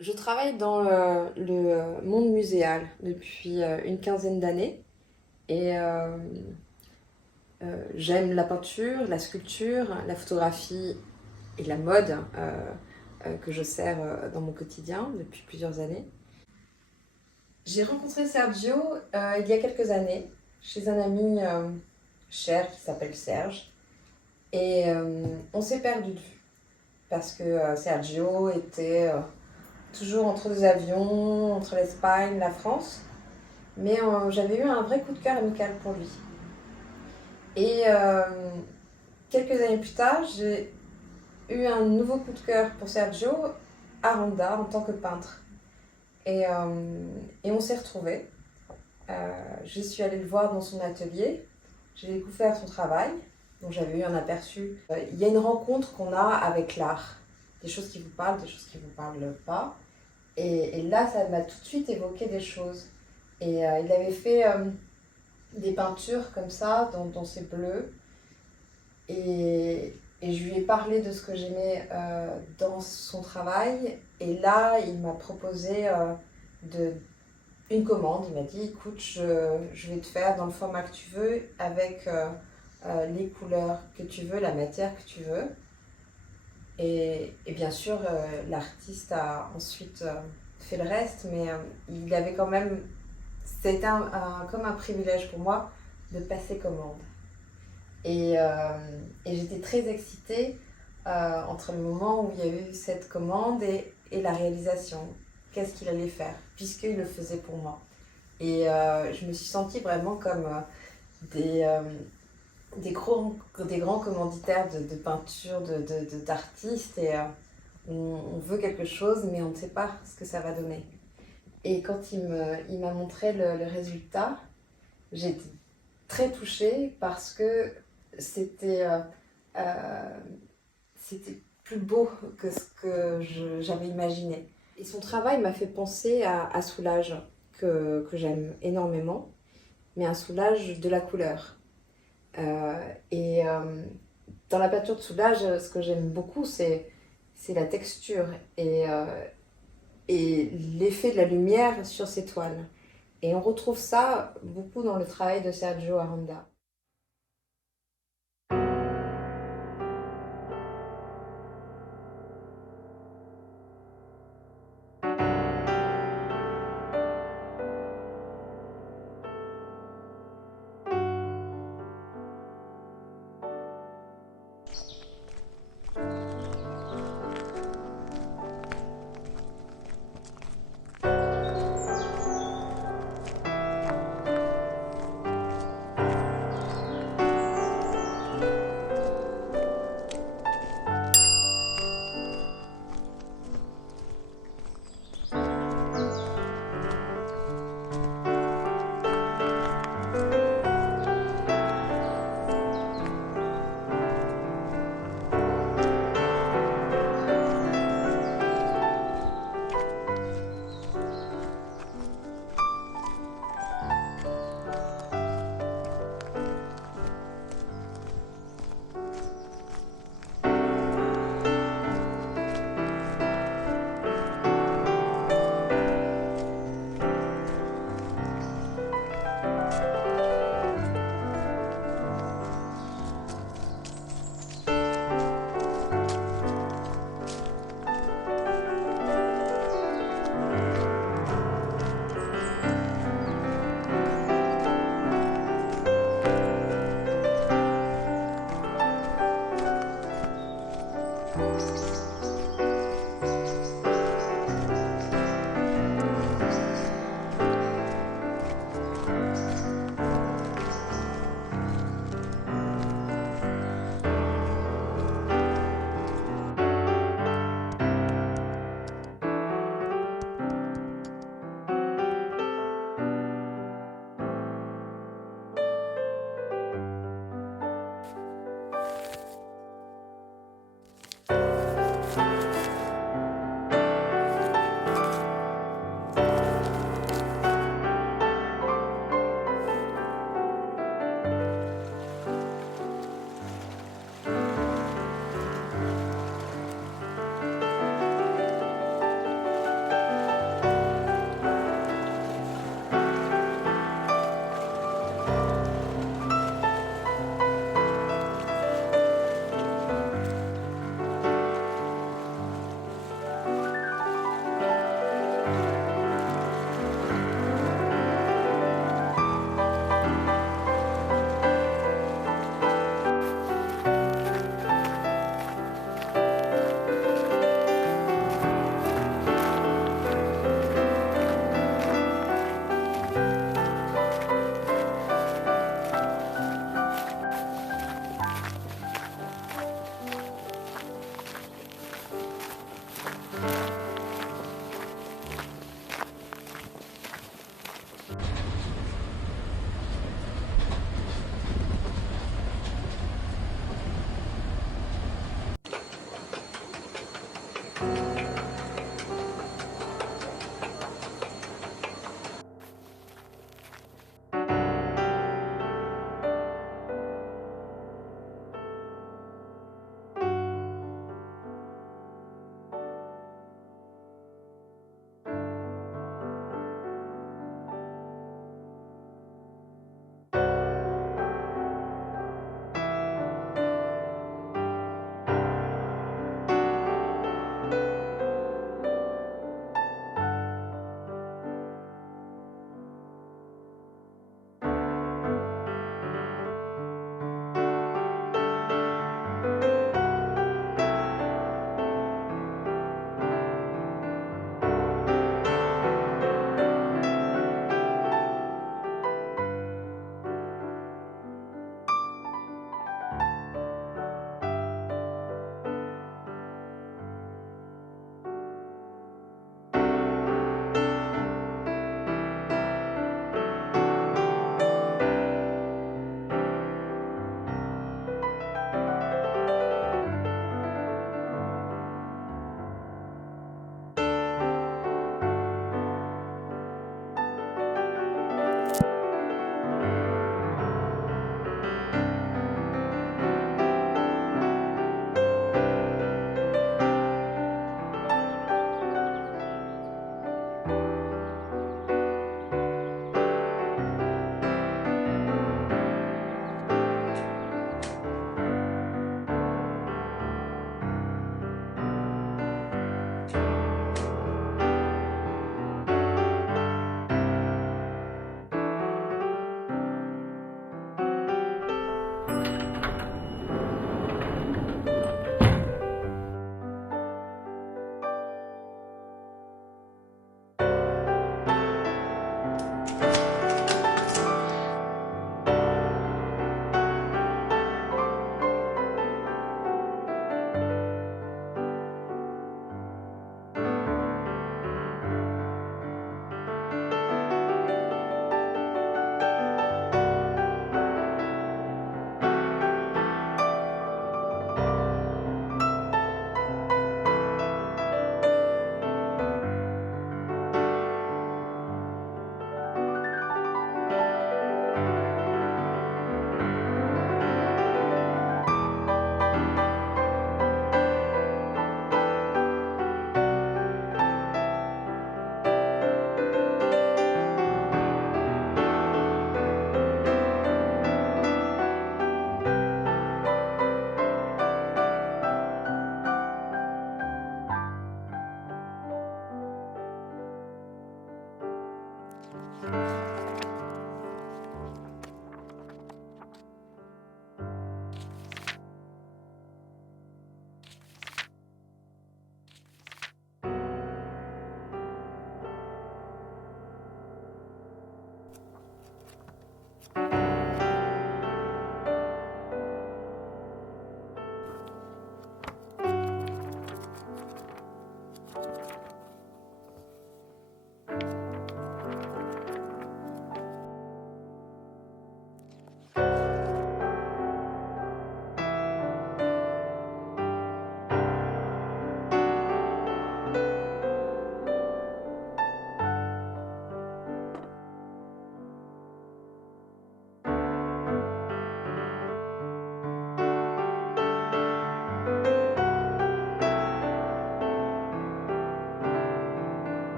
Je travaille dans le monde muséal depuis une quinzaine d'années et j'aime la peinture, la sculpture, la photographie et la mode que je sers dans mon quotidien depuis plusieurs années. J'ai rencontré Sergio il y a quelques années chez un ami cher qui s'appelle Serge et on s'est perdu de vue parce que Sergio était toujours entre deux avions, entre l'Espagne, la France. Mais j'avais eu un vrai coup de cœur amical pour lui. Et quelques années plus tard, j'ai eu un nouveau coup de cœur pour Sergio à Ronda en tant que peintre. Et on s'est retrouvés. Je suis allée le voir dans son atelier. J'ai découvert son travail, dont j'avais eu un aperçu. Il y a une rencontre qu'on a avec l'art. Des choses qui vous parlent, des choses qui ne vous parlent pas. Et là, ça m'a tout de suite évoqué des choses. Et il avait fait des peintures comme ça, dans ces bleus. Et je lui ai parlé de ce que j'aimais dans son travail. Et là, il m'a proposé une commande. Il m'a dit, écoute, je vais te faire dans le format que tu veux, avec les couleurs que tu veux, la matière que tu veux. Et bien sûr, l'artiste a ensuite fait le reste, mais il avait quand même... C'était comme un privilège pour moi de passer commande. Et, et j'étais très excitée entre le moment où il y a eu cette commande et la réalisation. Qu'est-ce qu'il allait faire, puisqu'il le faisait pour moi. Et je me suis sentie vraiment comme des, euh, des grands commanditaires de peinture, d'artistes. Et on veut quelque chose, mais on ne sait pas ce que ça va donner. Et quand il m'a montré le résultat, j'ai été très touchée parce que c'était euh, c'était plus beau que ce que j'avais imaginé. Et son travail m'a fait penser à Soulage, que j'aime énormément, mais un Soulage de la couleur. Et dans la peinture de Soulage, ce que j'aime beaucoup, c'est la texture et l'effet de la lumière sur ses toiles. Et on retrouve ça beaucoup dans le travail de Sergio Aranda.